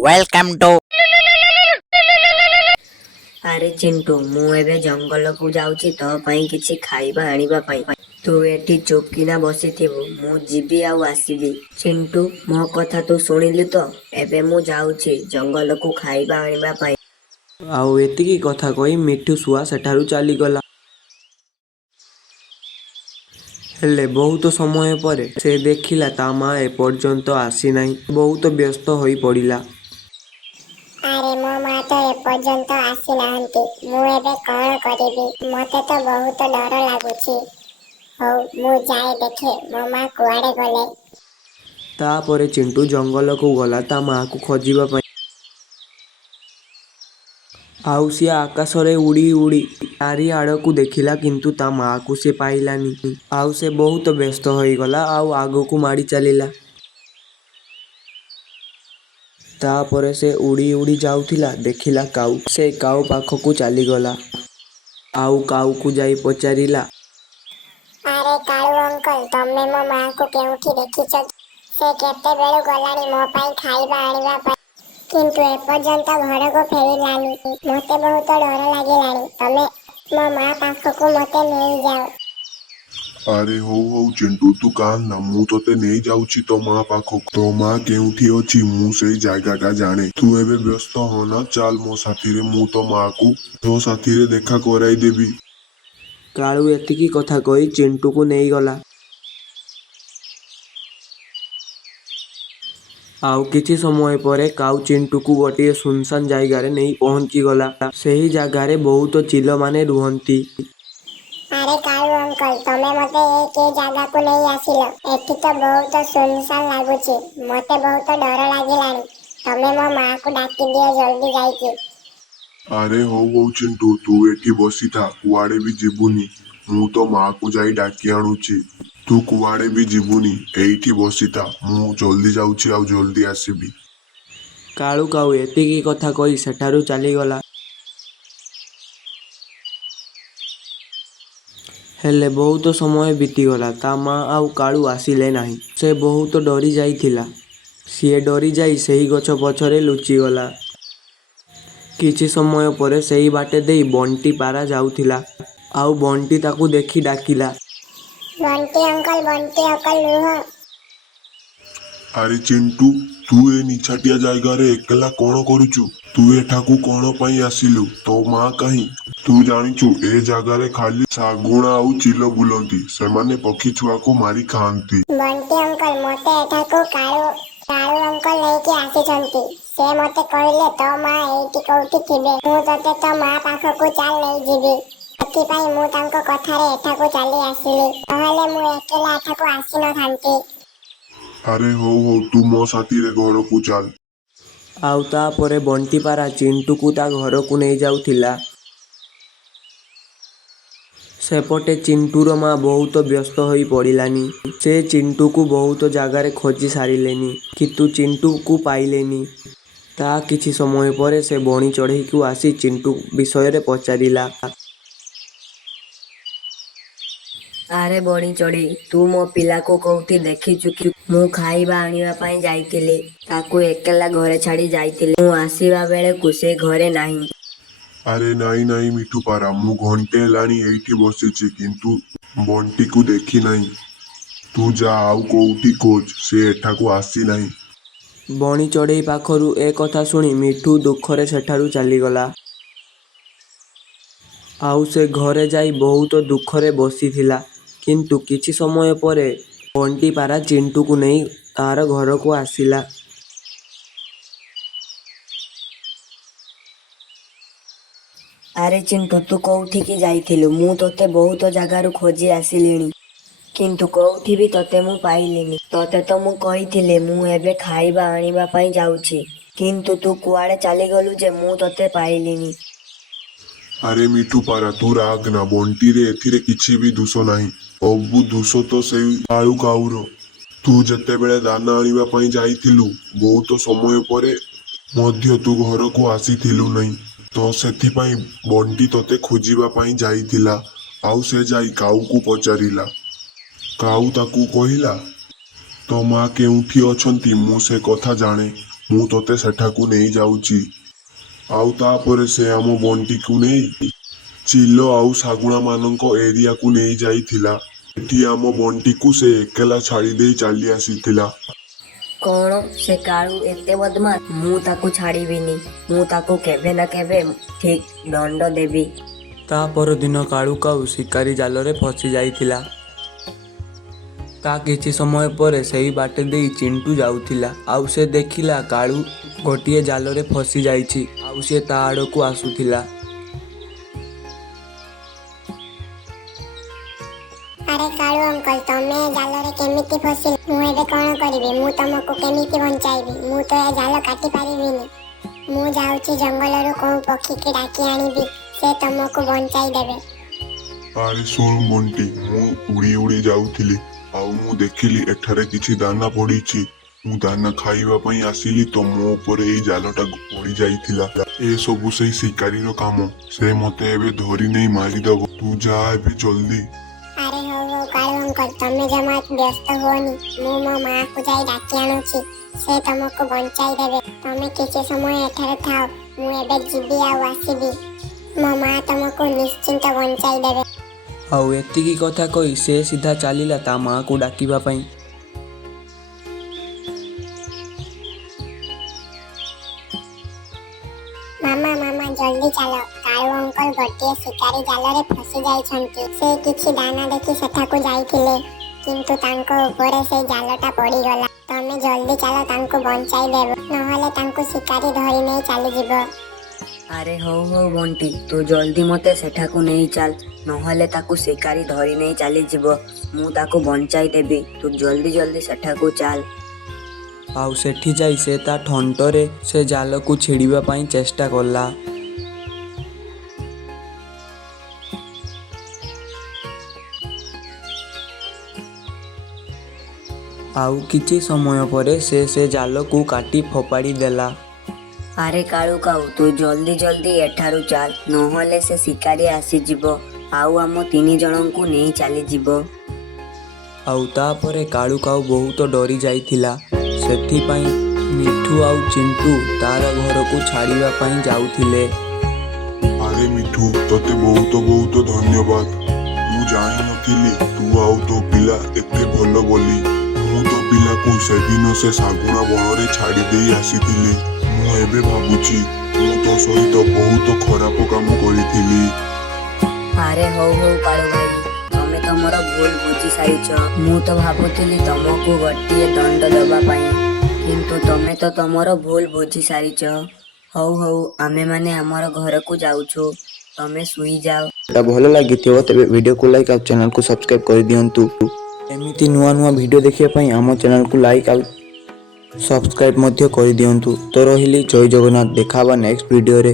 Welcome to. ଆରେ ଚିଣ୍ଟୁ, ମୁଁ ଏବେ ଜଙ୍ଗଲକୁ ଯାଉଛି ତୋ ପାଇଁ କିଛି ଖାଇବା ଆଣିବା ପାଇଁ। ତୁ ଏଠି ଚୁପକିନା ବସିଥିବୁ, ମୁଁ ଯିବି ଆଉ ଆସିବି। ଚିଣ୍ଟୁ, ମୋ କଥା ତୁ ଶୁଣିଲୁ ତ? ଏବେ ମୁଁ ଯାଉଛି ଜଙ୍ଗଲକୁ ଖାଇବା ଆଣିବା ପାଇଁ। ଆଉ ଏତିକି କଥା କହି ମିଠୁ ଶୁଆ ସେଠାରୁ ଚାଲିଗଲା। ହେଲେ ବହୁତ ସମୟ ପରେ ସେ ଦେଖିଲା ତା ମା ଏପର୍ଯ୍ୟନ୍ତ ଆସିନାହିଁ। ବହୁତ ବ୍ୟସ୍ତ ହୋଇ ପଡ଼ିଲା। ଆରେ ମୋ ମା ତ ଏପର୍ଯ୍ୟନ୍ତ ଆସିନାହାନ୍ତି। ମୁଁ ଏବେ କଣ କରିବି? ମତେ ତ ବହୁତ ଡର ଲାଗୁଛି। ହଉ, ମୁଁ ଯାଏ ଦେଖେ ମୋ ମା କୁଆଡ଼େ ଗଲେ। ତାପରେ ଚିଣ୍ଟୁ ଜଙ୍ଗଲକୁ ଗଲା ତା ମାଆକୁ ଖୋଜିବା ପାଇଁ। ଆଉ ସିଏ ଆକାଶରେ ଉଡ଼ି ଉଡ଼ି ଚାରିଆଡ଼କୁ ଦେଖିଲା, କିନ୍ତୁ ତା ମାଆକୁ ସେ ପାଇଲାନି। ଆଉ ସେ ବହୁତ ବ୍ୟସ୍ତ ହୋଇଗଲା ଆଉ ଆଗକୁ ମାଡ଼ି ଚାଲିଲା। ତାପରେ ସେ ଉଡ଼ି ଉଡ଼ି ଯାଉଥିଲା, ଦେଖିଲା କାଉ। ସେ କାଉ ପାଖକୁ ଚାଲିଗଲା ଆଉ କାଉକୁ ଯାଇ ପଚାରିଲା, ଆରେ କାଳୁ ଅଙ୍କଲ, ତମେ ମୋ ମାଆକୁ କେଉଁଠି ଦେଖିଛ? ସେ କେତେବେଳୁ ଗଲାଣି ମୋ ପାଇଁ ଖାଇବା ଆଣିବା ପାଇଁ, କିନ୍ତୁ ଏପର୍ଯ୍ୟନ୍ତ ଘରକୁ ଫେରିଲାନି। ମତେ ବହୁତ ଡର ଲାଗିଲାଣି। ତମେ ମୋ ମା ପାଖକୁ ମତେ ନେଇଯାଅ। ଆରେ ହଉ ଚିଣ୍ଟୁ, ତୁ କାନ୍ଦ ନା, ମୁଁ ତତେ ନେଇ ଯାଉଛି ତୋ ମା ପାଖକୁ। ତୋ ମା କେଉଁଠି ଅଛି ମୁଁ ସେଇ ଜାଗାଟା ଜାଣେ। ତୁ ଏବେ ବ୍ୟସ୍ତ ହନା, ଚାଲ ମୋ ସାଥିରେ, ମୁଁ ତୋ ମାକୁ ତୋ ସାଥିରେ ଦେଖା କରାଇ ଦେବି। କାଳୁ ଏତିକି କଥା କହି ଚିଣ୍ଟୁକୁ ନେଇଗଲା। ଆଉ କିଛି ସମୟ ପରେ କାଉ ଚିଣ୍ଟୁକୁ ଗୋଟିଏ ସୁନସାନ ଜାଗାରେ ନେଇ ପହଞ୍ଚିଗଲା। ସେହି ଜାଗାରେ ବହୁତ ଚିଲମାନେ ରୁହନ୍ତି। ଆରେ କାଳୁ ଅଙ୍କଲ, ତମେ ମତେ ଏ କି ଜାଗାକୁ ନେଇ ଆସିଲ? ଏଠି ତ ବହୁତ ସୁନସାନ ଲାଗୁଛି। ମତେ ବହୁତ ଡର ଲାଗିଲାଣି। ତମେ ମୋ ମାକୁ ଡାକି ଦିଅ ଜଲ୍ଦି ଯାଇକି। ଆରେ ହଉ ଚିଣ୍ଟୁ, ତୁ ଏଠି ବସିଥା, କୁଆଡେ ବି ଯିବୁନି। ମୁଁ ତୋ ମାକୁ ଯାଇ ଡାକି ଆଣୁଛି। ତୁ କୁଆଡେ ବି ଯିବୁନି, ଏଇଠି ବସିଥା, ମୁଁ ଜଲ୍ଦି ଯାଉଛି ଆଉ ଜଲ୍ଦି ଆସିବି। କାଳୁ କାଉ ଏତିକି କଥା କହି ସେଠାରୁ ଚାଲିଗଲା। ହେଲେ ବହୁତ ସମୟ ବିତିଗଲା, ତା ମା ଆଉ କାଳୁ ଆସିଲେ ନାହିଁ। ସେ ବହୁତ ଡରି ଯାଇଥିଲା। ସିଏ ଡରି ଯାଇ ସେହି ଗଛ ପଛରେ ଲୁଚିଗଲା। କିଛି ସମୟ ପରେ ସେହି ବାଟେ ଦେଇ ବଣ୍ଟି ପାରା ଯାଉଥିଲା। ଆଉ ବଣ୍ଟି ତାକୁ ଦେଖି ଡାକିଲା, ବଣ୍ଟି ଅଙ୍କଲ ରୁହ। ଆରେ ଚିଣ୍ଟୁ, ତୁ ଏ ନିଛାଟିଆ ଜାଗାରେ ଏକଲା କଣ କରୁଛୁ? ତୁ ଏଠାକୁ କଣ ପାଇଁ ଆସିଲୁ? ତୋ ମା କାହିଁ? ତୁ ଜାଣିଛୁ ଏ ଜାଗାରେ ଖାଲି ଶାଗୁଣା ଆଉ ଚିଲ ବୁଲନ୍ତି। ସେମାନେ ପକ୍ଷୀ ଛୁଆକୁ ମାରି ଖାଆନ୍ତି। ବଣ୍ଟି ଅଙ୍କଲ, ମତେ ଏଠାକୁ କାଳୁ ଅଙ୍କଲ ନେଇକି ଆସିଛନ୍ତି। ସେ ମତେ କହିଲେ ତୋ ମା ଏଇଠି କୋଉଠି ଥିବେ। ମୁଁ ତତେ ତୋ ମା ପାଖକୁ ଚାଲ ନେଇଯିବି। ସେଥିପାଇଁ ମୁଁ ତାଙ୍କ କଥାରେ ଏଠାକୁ ଚାଲି ଆସିଲି। ନହେଲେ ମୁଁ ଏକଲା ଏଠାକୁ ଆସିନଥାନ୍ତି। ଆରେ ହଉ, ତୁ ମୋ ସାଥିରେ ଘରକୁ ଚାଲ। ଆଉ ତାପରେ ବଣ୍ଟି ପାରା ଚିଣ୍ଟୁକୁ ତା ଘରକୁ ନେଇଯାଉଥିଲା। ସେପଟେ ଚିଣ୍ଟୁର ମା ବହୁତ ବ୍ୟସ୍ତ ହୋଇ ପଡ଼ିଲାନି। ସେ ଚିଣ୍ଟୁକୁ ବହୁତ ଜାଗାରେ ଖୋଜି ସାରିଲେନି, କିନ୍ତୁ ଚିଣ୍ଟୁକୁ ପାଇଲେନି। ତା କିଛି ସମୟ ପରେ ସେ ବଣି ଚଢ଼େଇକୁ ଆସି ଚିଣ୍ଟୁ ବିଷୟରେ ପଚାରିଲା। ଆରେ ବଣି ଚଢ଼େଇ, ତୁ ମୋ ପିଲାକୁ କୋଉଠି ଦେଖିଛୁ କି? ମୁଁ ଖାଇବା ଆଣିବା ପାଇଁ ଯାଇଥିଲି, ତାକୁ ଏକଲା ଘରେ ଛାଡ଼ି ଯାଇଥିଲି। ମୁଁ ଆସିବା ବେଳକୁ ସେ ଘରେ ନାହିଁ। ଆରେ ନାଇଁ ମିଠୁ ପାରା, ମୁଁ ଘଣ୍ଟେ ହେଲାଣି ଏଇଠି ବସିଛି, କିନ୍ତୁ ବଣ୍ଟିକୁ ଦେଖି ନାହିଁ। ତୁ ଯା ଆଉ କୋଉଠି ଖୋଜ, ସେ ଏଠାକୁ ଆସିନାହିଁ। ବଣି ଚଢ଼େଇ ପାଖରୁ ଏ କଥା ଶୁଣି ମିଠୁ ଦୁଃଖରେ ସେଠାରୁ ଚାଲିଗଲା। ଆଉ ସେ ଘରେ ଯାଇ ବହୁତ ଦୁଃଖରେ ବସିଥିଲା। କିନ୍ତୁ କିଛି ସମୟ ପରେ ବଣ୍ଟି ପାରା ଚିଣ୍ଟୁକୁ ନେଇ ତାର ଘରକୁ ଆସିଲା। ଆରେ ଚିଣ୍ଟୁ, ତୁ କୋଉଠିକି ଯାଇଥିଲୁ? ମୁଁ ତୋତେ ବହୁତ ଜାଗାରୁ ଖୋଜି ଆସିଲିଣି, କିନ୍ତୁ କୋଉଠି ବି ତତେ ମୁଁ ପାଇଲିନି। ତତେ ତ ମୁଁ କହିଥିଲି ମୁଁ ଏବେ ଖାଇବା ଆଣିବା ପାଇଁ ଯାଉଛି, କିନ୍ତୁ ତୁ କୁଆଡ଼େ ଚାଲିଗଲୁ ଯେ ମୁଁ ତତେ ପାଇଲିନି। ଆରେ ମିଠୁ ପାରା, ତୁ ରାଗ ନା। ବଣ୍ଟିରେ ଏଥିରେ କିଛି ବି ଦୋଷ ନାହିଁ। ସବୁ ଦୋଷ ତ ସେଇ କାଉର। ତୁ ଯେତେବେଳେ ଦାନା ଆଣିବା ପାଇଁ ଯାଇଥିଲୁ, ବହୁତ ସମୟ ପରେ ମଧ୍ୟ ତୁ ଘରକୁ ଆସିଥିଲୁ ନାହିଁ। ତ ସେଥିପାଇଁ ବଣ୍ଟି ତତେ ଖୋଜିବା ପାଇଁ ଯାଇଥିଲା। ଆଉ ସେ ଯାଇ କାଉକୁ ପଚାରିଲା। କାଉ ତାକୁ କହିଲା, ତୋ ମା କେଉଁଠି ଅଛନ୍ତି ମୁଁ ସେ କଥା ଜାଣେ। ମୁଁ ତତେ ସେଠାକୁ ନେଇ ଯାଉଛି। ଆଉ ତାପରେ ସେ ଆମ ବଣ୍ଟିକୁ ନେଇ ଚିଲ ଆଉ ଶାଗୁଣା ମାନଙ୍କ ଏରିଆକୁ ନେଇ ଯାଇଥିଲା। ଏଠି ଆମ ବଣ୍ଟିକୁ ସେ ଏକେଲା ଛାଡ଼ି ଦେଇ ଚାଲି ଆସିଥିଲା। କଣ ସେ କାଳୁ ଏତେ ବଦମାସ? ମୁଁ ତାକୁ ଛାଡ଼ିବିନି। ମୁଁ ତାକୁ କେବେ ନା କେବେ ଠିକ୍ ଦଣ୍ଡ ଦେବି। ତା ପରଦିନ କାଳୁ କାଉ ଶିକାରୀ ଜାଲରେ ଫସି ଯାଇଥିଲା। ତା କିଛି ସମୟ ପରେ ସେହି ବାଟ ଦେଇ ଚିଣ୍ଟୁ ଯାଉଥିଲା। ଆଉ ସେ ଦେଖିଲା କାଳୁ ଗୋଟିଏ ଜାଲରେ ଫସି ଯାଇଛି। ଆଉ ସେ ତା ଆଡ଼କୁ ଆସୁଥିଲା। ଆରେ କାଳୁ ଅଙ୍କଲ, ତମେ ଏ ଜାଲରେ କେମିତି ଫସିଲ? ମୁଁ ଏବେ କଣ କରିବି? ମୁଁ ତମକୁ କେମିତି ବଞ୍ଚାଇବି? ମୁଁ ତ ଏ ଜାଲ କାଟି ପାରିବିନି। ମୁଁ ଯାଉଛି ଜଙ୍ଗଲରୁ କୋଉ ପକ୍ଷୀକି ଡାକି ଆଣିବି, ସେ ତମକୁ ବଞ୍ଚାଇ ଦେବେ। ଆରେ ଶୁଣ ବଣ୍ଟି, ମୁଁ ଉଡ଼ି ଉଡ଼ି ଯାଉଥିଲି। ଆଉ ମୁଁ ଦେଖିଲି ଏଠାରେ କିଛି ଦାନା ପଡ଼ିଛି। ମୁଁ ଦାନା ଖାଇବା ପାଇଁ ଆସିଲି ତ ମୋ ଉପରେ ଏଇ ଜାଲଟା ପଡ଼ି ଯାଇଥିଲା। ଏସବୁ ସେଇ ଶିକାରୀର କାମ। ସେ ମତେ ଏବେ ଧରି ନେଇ ମାରିଦବ। ତୁ ଯା ଏବେ ଜଲ୍ଦି। ଆରେ ହଉ ହଉ କାଳୁ ଅଙ୍କଲ, ତମେ ଜମା ବ୍ୟସ୍ତ ହୁଅନି। ମୁଁ ମୋ ମାଆକୁ ଯାଇ ଡାକି ଆଣୁଛି, ସେ ତମକୁ ବଞ୍ଚାଇ ଦେବେ। ତମେ କିଛି ସମୟ ଏଠାରେ ଥାଅ, ମୁଁ ଏବେ ଯିବି ଆଉ ଆସିବି। ମୋ ମା ତମକୁ ନିଶ୍ଚିନ୍ତ ବଞ୍ଚାଇ ଦେବେ। ଆଉ ଏତିକି କଥା କହି ସେ ସିଧା ଚାଲିଲା ତା ମାଆକୁ ଡାକିବା ପାଇଁ। ମାମା ମାମା ଜଲ୍ଦି ଚାଲ, କାଳୁ ଅଙ୍କଲ ଗୋଟିଏ ଶିକାରୀ ଜାଲରେ ଫସି ଯାଇଛନ୍ତି। ସେ କିଛି ଦାନା ଦେଖି ସେଠାକୁ ଯାଇଥିଲେ, କିନ୍ତୁ ତାଙ୍କ ଉପରେ ସେଇ ଜାଲଟା ପଡ଼ିଗଲା। ତମେ ଜଲ୍ଦି ଚାଲ, ତାଙ୍କୁ ବଞ୍ଚାଇ ଦେବ, ନହେଲେ ତାଙ୍କୁ ଶିକାରୀ ଧରି ନେଇ ଚାଲିଯିବ। ଆରେ ହଉ ହଉ ବଣ୍ଟି, ତୁ ଜଲ୍ଦି ମତେ ସେଠାକୁ ନେଇ ଚାଲ, ନହେଲେ ତାକୁ ଶିକାରୀ ଧରି ନେଇ ଚାଲିଯିବ। ମୁଁ ତାକୁ ବଞ୍ଚାଇ ଦେବି। ତୁ ଜଲ୍ଦି ଜଲ୍ଦି ସେଠାକୁ ଚାଲ। ଆଉ ସେଠି ଯାଇ ସେ ତା ଥଣ୍ଟରେ ସେ ଜାଲକୁ ଛିଡ଼ିବା ପାଇଁ ଚେଷ୍ଟା କଲା। ଆଉ କିଛି ସମୟ ପରେ ସେ ଜାଲକୁ କାଟି ଫୋପାଡ଼ି ଦେଲା। ଆରେ କାଳୁ କାଉ, ତୁ ଜଲ୍ଦି ଜଲ୍ଦି ଏଠାରୁ ଚାଲ, ନହେଲେ ସେ ଶିକାରୀ ଆସିଯିବ ଆଉ ଆମ 3 ଜଣଙ୍କୁ ନେଇ ଚାଲିଯିବ। ଆଉ ତାପରେ କାଳୁ କାଉ ବହୁତ ଡରି ଯାଇଥିଲା। ସେଥିପାଇଁ ମିଠୁ ଆଉ ଚିଣ୍ଟୁ ତାର ଘରକୁ ଛାଡ଼ିବା ପାଇଁ ଯାଉଥିଲେ। ଆରେ ମିଠୁ, ତତେ ବହୁତ ବହୁତ ଧନ୍ୟବାଦ। ମୁଁ ଜାଣିନଥିଲି ତୁ ଆଉ ତୋ ପିଲା ଏତେ ଭଲ ବୋଲି। ମୁଁ ତୋ ପିଲାକୁ ସେଦିନ ସେ ଶାଗୁଣା ବଣରେ ଛାଡ଼ି ଦେଇ ଆସିଥିଲି। ମୁଁ ଏବେ ଭାବୁଛି ମୁଁ ତୋ ସହିତ ବହୁତ ଖରାପ କାମ କରିଥିଲି। ଆରେ ହଉ ହଉ କାଳୁ ଭାଇ, ତମେ ତମର ଭୁଲ ବୁଝି ସାରିଛ। ମୁଁ ତ ଭାବୁଥିଲି ତମକୁ ଗୋଟିଏ ଦଣ୍ଡ ଦେବା ପାଇଁ, କିନ୍ତୁ ତମେ ତ ତମର ଭୁଲ ବୁଝି ସାରିଛ। ହଉ ହଉ, ଆମେମାନେ ଆମର ଘରକୁ ଯାଉଛୁ। ତମେ ଶୋଇଯାଅ। ଏଟା ଭଲ ଲାଗିଥିବ ତେବେ ଭିଡ଼ିଓକୁ ଲାଇକ୍ ଆଉ ଚ୍ୟାନେଲକୁ ସବସ୍କ୍ରାଇବ୍ କରିଦିଅନ୍ତୁ। ଏମିତି ନୂଆ ନୂଆ ଭିଡ଼ିଓ ଦେଖିବା ପାଇଁ ଆମ ଚ୍ୟାନେଲକୁ ଲାଇକ୍ ଆଉ ସବସ୍କ୍ରାଇବ୍ ମଧ୍ୟ କରିଦିଅନ୍ତୁ। ତ ରହିଲି, ଜୟ ଜଗନ୍ନାଥ। ଦେଖା ହେବା ନେକ୍ସଟ ଭିଡ଼ିଓରେ।